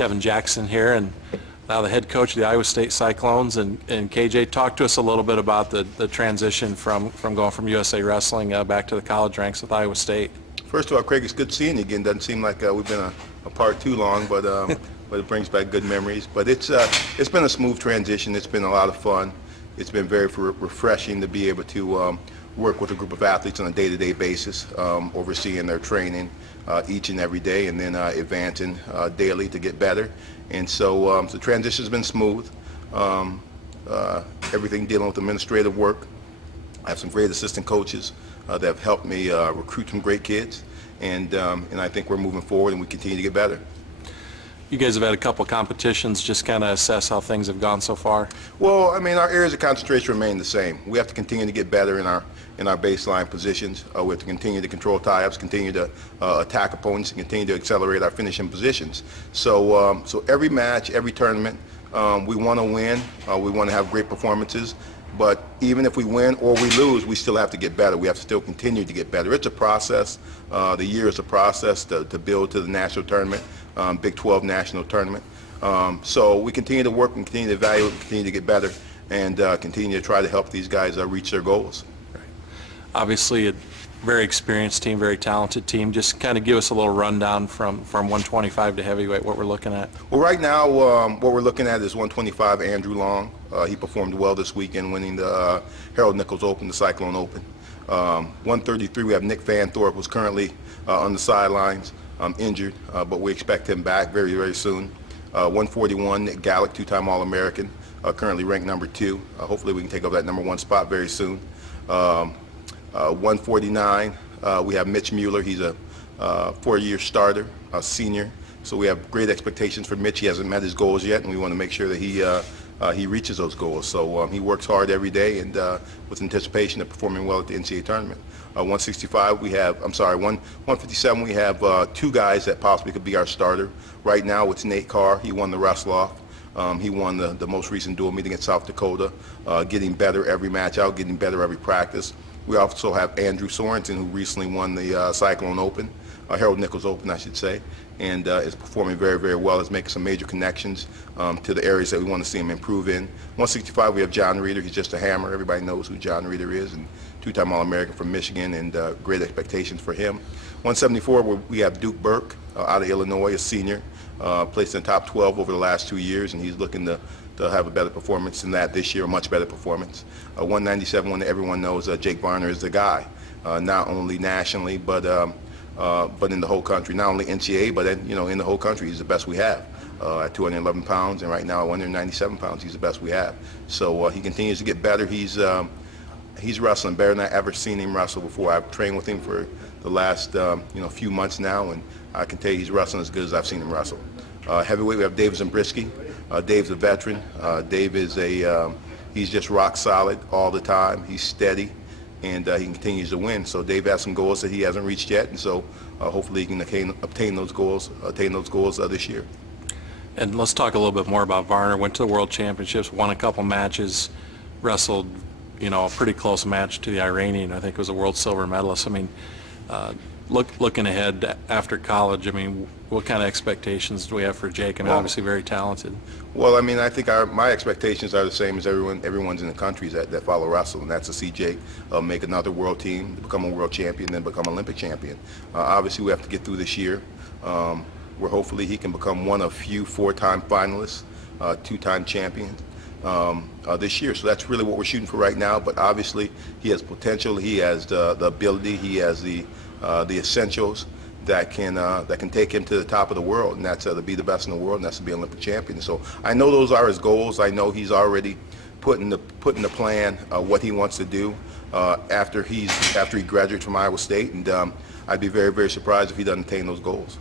Kevin Jackson here, and now the head coach of the Iowa State Cyclones. And KJ, talk to us a little bit about the transition from going from USA Wrestling back to the college ranks with Iowa State. First of all, Craig, it's good seeing you again. Doesn't seem like we've been apart too long, but but it brings back good memories. But it's been a smooth transition. It's been a lot of fun. It's been very refreshing to be able to work with a group of athletes on a day-to-day basis, overseeing their training each and every day, and then advancing daily to get better. And so the transition's been smooth. Everything dealing with administrative work. I have some great assistant coaches that have helped me recruit some great kids, and I think we're moving forward and we continue to get better. You guys have had a couple competitions. Just kind of assess how things have gone so far. Well, I mean, our areas of concentration remain the same. We have to continue to get better in our baseline positions. We have to continue to control tie-ups, continue to attack opponents, and continue to accelerate our finishing positions. So, so every match, every tournament, we want to win. We want to have great performances. But even if we win or we lose, we still have to get better. We have to still continue to get better. It's a process. The year is a process to build to the national tournament, Big 12 national tournament. So we continue to work and continue to evaluate, continue to get better, and continue to try to help these guys reach their goals. Right. Obviously, a very experienced team, very talented team. Just kind of give us a little rundown from 125 to heavyweight, what we're looking at. Well, right now, what we're looking at is 125 Andrew Long. He performed well this weekend, winning the Harold Nichols Open, the Cyclone Open. 133, we have Nick Fanthorpe, who's currently on the sidelines, injured, but we expect him back very, very soon. 141, Nick Gallick, two-time All-American, currently ranked number 2. Hopefully we can take over that number 1 spot very soon. 149, we have Mitch Mueller. He's a 4-year starter, a senior. So we have great expectations for Mitch. He hasn't met his goals yet, and we want to make sure that he reaches those goals. So he works hard every day, and with anticipation of performing well at the NCAA tournament. 165, we have, 157, we have 2 guys that possibly could be our starter. Right now, it's Nate Carr. He won the wrestle-off. He won the most recent dual meeting at South Dakota, getting better every match out, getting better every practice. We also have Andrew Sorensen, who recently won the Cyclone Open, Harold Nichols Open, I should say, and is performing very, very well. Is making some major connections to the areas that we want to see him improve in. 165, we have John Reeder. He's just a hammer. Everybody knows who John Reeder is, and two-time All-American from Michigan, and great expectations for him. 174, we have Duke Burke out of Illinois, a senior, placed in the top 12 over the last 2 years, and he's looking to have a better performance than that this year, a much better performance. 197, one that everyone knows, Jake Varner is the guy, not only nationally, but in the whole country. Not only NCAA, but in the whole country, he's the best we have. At 211 pounds, and right now at 197 pounds, he's the best we have. So he continues to get better. He's wrestling better than I've ever seen him wrestle before. I've trained with him for the last few months now, and I can tell you he's wrestling as good as I've seen him wrestle. Heavyweight, we have Dave Zabriskie. Dave's a veteran. Dave is he's just rock solid all the time. He's steady, and he continues to win. So Dave has some goals that he hasn't reached yet, and so hopefully he can obtain those goals this year. And let's talk a little bit more about Varner. Went to the World Championships, won a couple matches, wrestled, a pretty close match to the Iranian. I think it was a world silver medalist. I mean, looking ahead after college, I mean, what kind of expectations do we have for Jake? I mean, obviously very talented. Well, I mean, I think my expectations are the same as everyone's in the countries that follow wrestling. That's to see Jake make another world team, become a world champion, then become Olympic champion. Obviously, we have to get through this year, where hopefully he can become one of few 4-time finalists, 2-time champions this year. So that's really what we're shooting for right now. But obviously, he has potential. He has the ability. He has the essentials that can take him to the top of the world, and that's to be the best in the world, and that's to be an Olympic champion. So I know those are his goals. I know he's already putting the plan what he wants to do after he graduates from Iowa State, and I'd be very, very surprised if he doesn't attain those goals.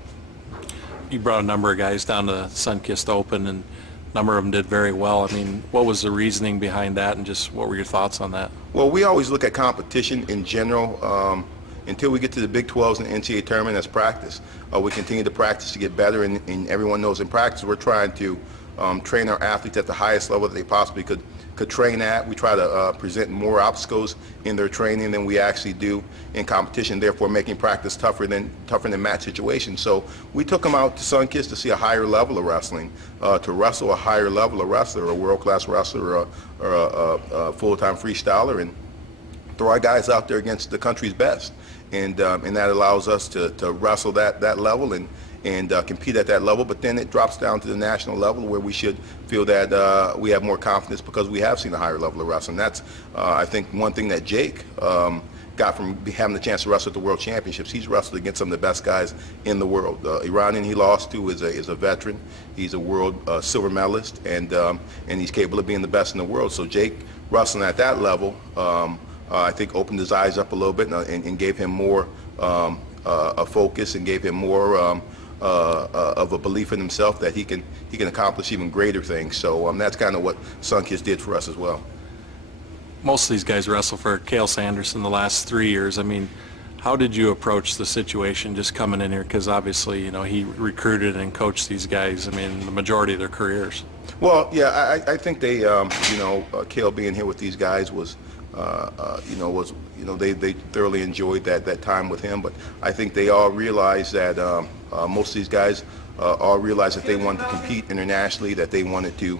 You brought a number of guys down to Sunkist Open, and a number of them did very well. I mean, what was the reasoning behind that, and just what were your thoughts on that? Well, we always look at competition in general. Until we get to the Big 12s and the NCAA tournament, as practice. We continue to practice to get better, and everyone knows in practice we're trying to train our athletes at the highest level that they possibly could could train at. We try to present more obstacles in their training than we actually do in competition, therefore making practice tougher than match situations. So we took them out to Sunkist to see a higher level of wrestling, to wrestle a higher level of wrestler, a world-class wrestler, or a full-time freestyler, and throw our guys out there against the country's best. And that allows us to wrestle that level and compete at that level, but then it drops down to the national level where we should feel that we have more confidence because we have seen a higher level of wrestling. That's, I think, one thing that Jake got from having the chance to wrestle at the World Championships. He's wrestled against some of the best guys in the world. Iranian he lost to is a veteran. He's a world silver medalist, and he's capable of being the best in the world. So Jake wrestling at that level, I think opened his eyes up a little bit and gave him more a focus and gave him more of a belief in himself that he can accomplish even greater things. So that's kind of what Sunkist did for us as well. Most of these guys wrestle for Cael Sanderson the last 3 years. I mean, how did you approach the situation just coming in here? Because obviously, you know, he recruited and coached these guys, I mean, the majority of their careers. Well, yeah, I think they, Cael being here with these guys was, they thoroughly enjoyed that time with him. But I think they all realized that most of these guys all realized that they wanted to compete internationally, that they wanted to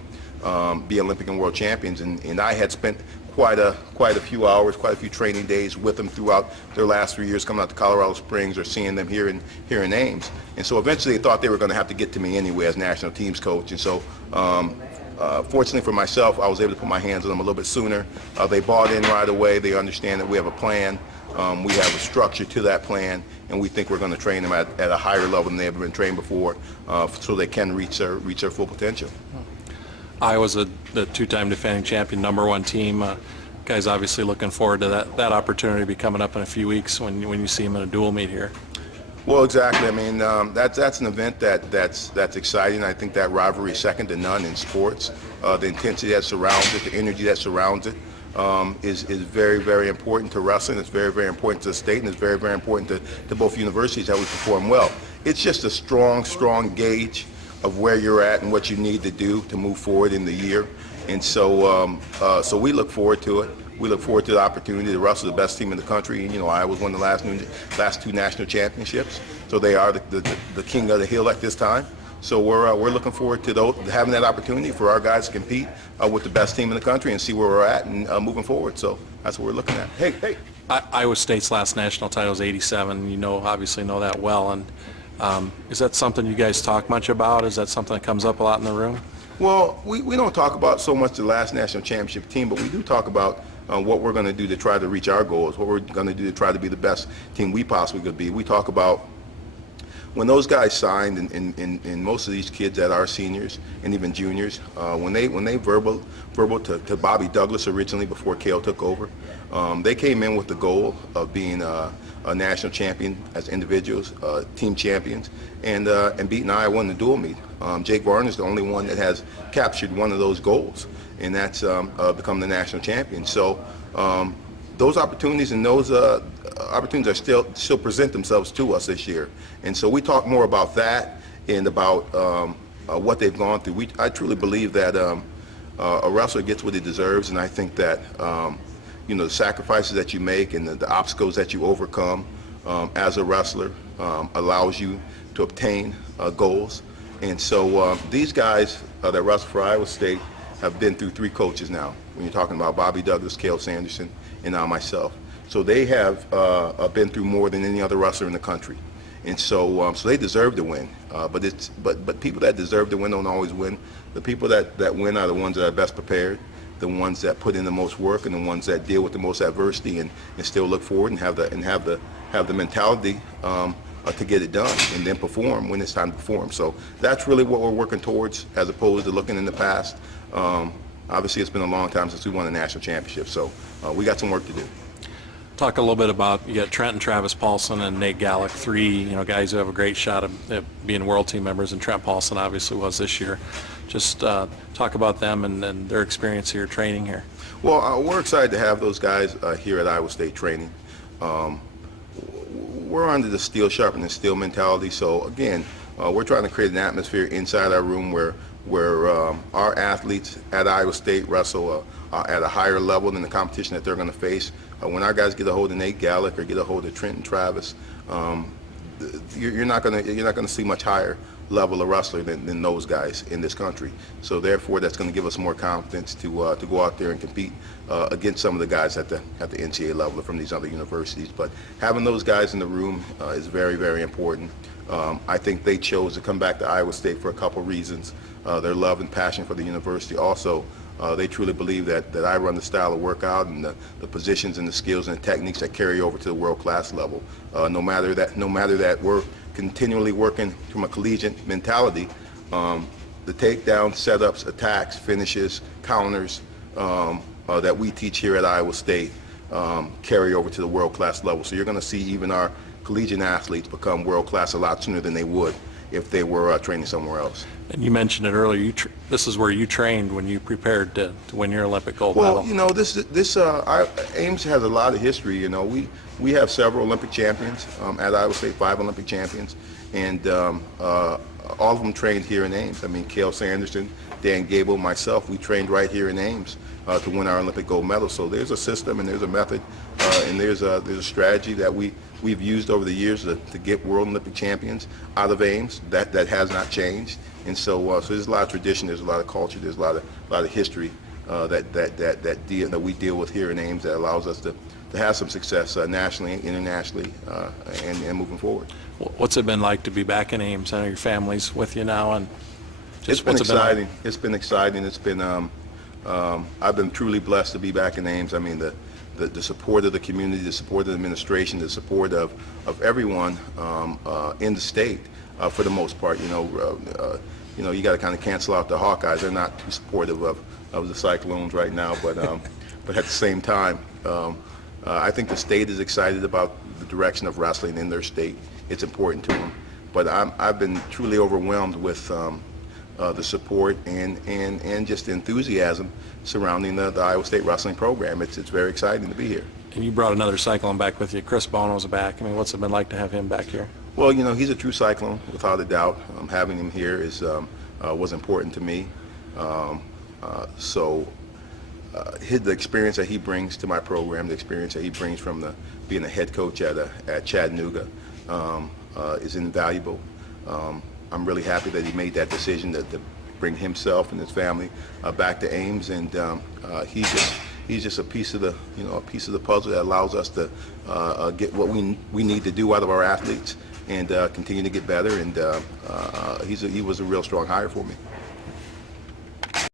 be Olympic and world champions. And I had spent quite a few hours, quite a few training days with them throughout their last 3 years, coming out to Colorado Springs or seeing them here in Ames. And so eventually they thought they were going to have to get to me anyway as national teams coach. And so fortunately for myself, I was able to put my hands on them a little bit sooner. They bought in right away. They understand that we have a plan. We have a structure to that plan, and we think we're going to train them at a higher level than they've ever been trained before, so they can reach their full potential. Iowa's the two-time defending champion, #1 team. Guys obviously looking forward to that opportunity to be coming up in a few weeks when you see them in a dual meet here. Well, exactly. I mean, that's an event that's exciting. I think that rivalry is second to none in sports. The intensity that surrounds it, the energy that surrounds it, is very, very important to wrestling. It's very, very important to the state, and it's very, very important to both universities that we perform well. It's just a strong gauge of where you're at and what you need to do to move forward in the year. And so we look forward to it. We look forward to the opportunity to wrestle the best team in the country. And, Iowa's won the last two national championships, so they are the king of the hill at this time. So we're looking forward to having that opportunity for our guys to compete with the best team in the country and see where we're at and moving forward. So that's what we're looking at. Hey. Iowa State's last national title was '87. Obviously know that well. And is that something you guys talk much about? Is that something that comes up a lot in the room? Well, we don't talk about so much the last national championship team, but we do talk about what we're going to do to try to reach our goals, what we're going to do to try to be the best team we possibly could be. We talk about when those guys signed, and most of these kids that are seniors and even juniors, when they verbal to Bobby Douglas originally before Cael took over, they came in with the goal of being a national champion as individuals, team champions, and beating Iowa in the dual meet. Jake Varner is the only one that has captured one of those goals, and that's become the national champion. So those opportunities and those opportunities are still present themselves to us this year. And so we talk more about that and about what they've gone through. I truly believe that a wrestler gets what he deserves, and I think that the sacrifices that you make and the obstacles that you overcome as a wrestler allows you to obtain goals. And so these guys that wrestle for Iowa State have been through 3 coaches now. When you're talking about Bobby Douglas, Cael Sanderson, and now myself. So they have been through more than any other wrestler in the country. And so they deserve to win. But people that deserve to win don't always win. The people that win are the ones that are best prepared, the ones that put in the most work, and the ones that deal with the most adversity and still look forward and have the mentality to get it done and then perform when it's time to perform. So that's really what we're working towards, as opposed to looking in the past. Obviously, it's been a long time since we won a national championship, so we got some work to do. Talk a little bit about, you got Trent and Travis Paulson and Nate Gallick, 3 guys who have a great shot of being world team members, and Trent Paulson obviously was this year. Just talk about them and their experience here, training here. Well, we're excited to have those guys here at Iowa State training. We're under the steel sharpening steel mentality, so again, we're trying to create an atmosphere inside our room where our athletes at Iowa State wrestle at a higher level than the competition that they're going to face. When our guys get a hold of Nate Gallick or get a hold of Trenton Travis, you're not going to see much higher level of wrestler than those guys in this country. So therefore, that's going to give us more confidence to go out there and compete against some of the guys at the NCAA level from these other universities. But having those guys in the room is very, very important. I think they chose to come back to Iowa State for a couple reasons. Their love and passion for the university. Also, they truly believe that I run the style of workout and the positions and the skills and the techniques that carry over to the world-class level. No matter that we're continually working from a collegiate mentality, the takedown, setups, attacks, finishes, counters that we teach here at Iowa State carry over to the world-class level. So you're going to see even our collegiate athletes become world-class a lot sooner than they would if they were training somewhere else. And you mentioned it earlier, this is where you trained when you prepared to win your Olympic gold medal. Well, you know, Ames has a lot of history. You know, we have several Olympic champions at Iowa State, 5 Olympic champions, and all of them trained here in Ames. I mean, Cale Sanderson, Dan Gable, myself, we trained right here in Ames to win our Olympic gold medal. So there's a system and there's a method and there's a strategy that we've used over the years to get world Olympic champions out of Ames. That has not changed. And so there's a lot of tradition, there's a lot of culture, there's a lot of history that we deal with here in Ames that allows us to have some success nationally, internationally, and moving forward. What's it been like to be back in Ames? I know your family's with you now, and it's been exciting. It's been exciting. It's been I've been truly blessed to be back in Ames. I mean, the support of the community, the support of the administration, the support of everyone in the state. For the most part, you know, you got to kind of cancel out the Hawkeyes. They're not too supportive of the Cyclones right now, but at the same time, I think the state is excited about the direction of wrestling in their state. It's important to them, but I've been truly overwhelmed with the support and just the enthusiasm surrounding the Iowa State wrestling program. It's very exciting to be here. And you brought another Cyclone back with you. Chris Bono's back. I mean, what's it been like to have him back here? Well, you know, he's a true Cyclone, without a doubt. Having him here was important to me. The experience that he brings to my program, the experience that he brings from being a head coach at Chattanooga is invaluable. I'm really happy that he made that decision to bring himself and his family back to Ames, and he's just a piece of the puzzle that allows us to get what we need to do out of our athletes and continue to get better. And he was a real strong hire for me.